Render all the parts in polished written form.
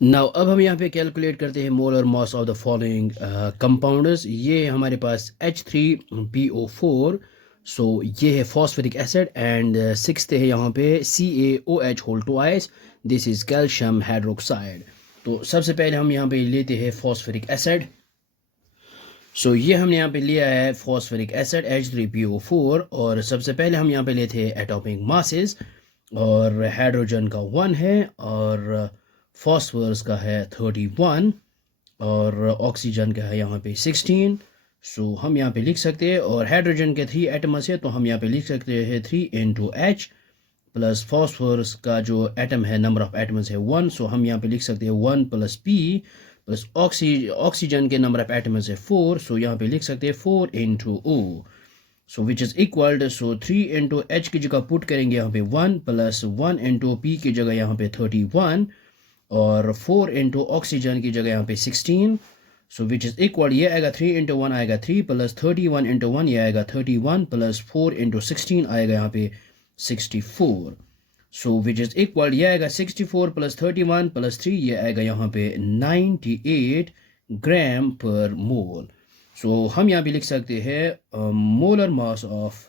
Now अब हम यहाँ पे कैलकुलेट करते हैं molar mass of the following compounders. ये हमारे पास H3PO4, सो ये है फॉस्फेरिक एसिड, एंड सिक्स्थ है यहाँ पे CaOH whole twice, this is calcium hydroxide. तो सबसे पहले हम यहाँ पे लेते हैं फॉस्फेरिक एसिड। सो ये हमने यहाँ पे लिया है फॉस्फेरिक एसिड H3PO4, और सबसे पहले हम यहाँ पे लेते हैं एटॉमिक मासेस, और हाइड्रोजन का 1 है, और फॉस्फोरस का है 31, और ऑक्सीजन का है यहाँ पे 16। सो हम यहाँ पे लिख सकते हैं, और हाइड्रोजन के 3 एटम्स है तो हम यहाँ पे लिख सकते हैं 3 H, प्लस फॉस्फोरस का जो एटम है, नंबर ऑफ एटम्स है 1, सो हम यहाँ पे लिख सकते हैं 1 प्लस P, प्लस ऑक्सीजन के नंबर ऑफ एटम्स है 4, सो यहाँ पे लिख सकते हैं 4 into O, so which is equal, so 3 into H की जगह पुट करेंगे यहाँ पे 1, प्लस 1 इंटू P की जगह यहाँ पे 31, और 4 इंटू ऑक्सीजन की जगह यहाँ पे 16, सो विच इज़ इक्वल, ये आएगा 3 इंटू 1 आएगा 3, प्लस 31 इंटू 1 ये आएगा 31, प्लस 4 इंटू 16 आएगा यहाँ पे 64, सो विच इज़ इक्वल, ये आएगा 64 प्लस 31 प्लस 3, ये आएगा यहाँ पे 98 ग्राम पर मोल। सो हम यहाँ पे लिख सकते हैं molar mass of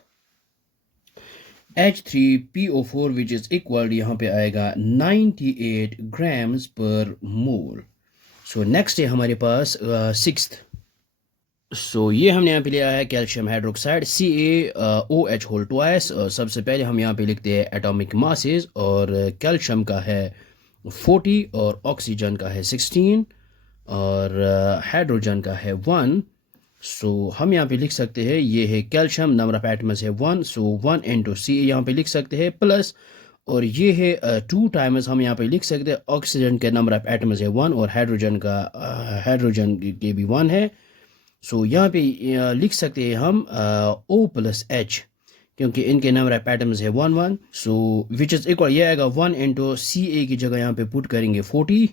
H3PO4 which is equal, यहाँ पे आएगा 98 ग्राम्स पर मोल। सो नेक्स्ट है हमारे पास सिक्स्थ। सो ये हमने यहाँ पे लिया है calcium hydroxide CaOH whole twice. सबसे पहले हम यहाँ पे लिखते हैं एटॉमिक मासेस, और कैल्शियम का है 40, और ऑक्सीजन का है 16, और हाइड्रोजन का है 1। सो हम यहाँ पे लिख सकते हैं, ये है कैल्शियम, नंबर ऑफ एटम्स है 1, सो 1 इंटू C यहाँ पे लिख सकते हैं, प्लस, और ये है 2 टाइम्स हम यहाँ पे लिख सकते हैं ऑक्सीजन के नंबर ऑफ एटम्स है 1, और हाइड्रोजन के भी 1 है। सो यहाँ पे लिख सकते हैं हम O प्लस H, क्योंकि इनके नंबर ऑफ एटम्स है 1 1, सो विच इज़ इक्वल, ये आएगा 1 इंटू Ca की जगह यहाँ पे पुट करेंगे 40,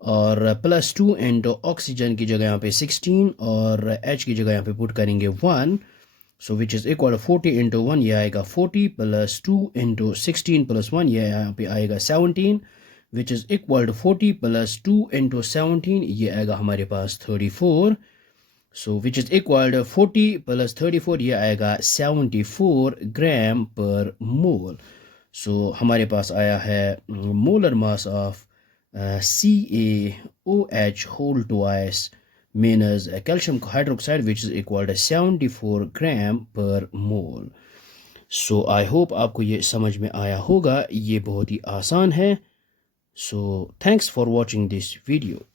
और प्लस 2 इंटू ऑक्सीजन की जगह यहाँ पे 16, और H की जगह यहाँ पे पुट करेंगे 1, सो विच इज़ इक्वल 40 इंटू 1 ये आएगा 40, प्लस 2 इंटू 16 प्लस 1 ये यहाँ पे आएगा 17, which is equal 40 plus 2 into 17 ये आएगा हमारे पास 34, सो विच इज़ इक्वल 40 प्लस 34 ये आएगा 74 ग्राम पर मोल। सो हमारे पास आया है molar mass of CaOH whole twice minus calcium hydroxide which is equal to 74 ग्राम पर मोल। सो आई होप आपको ये समझ में आया होगा, ये बहुत ही आसान है। So thanks for watching this video.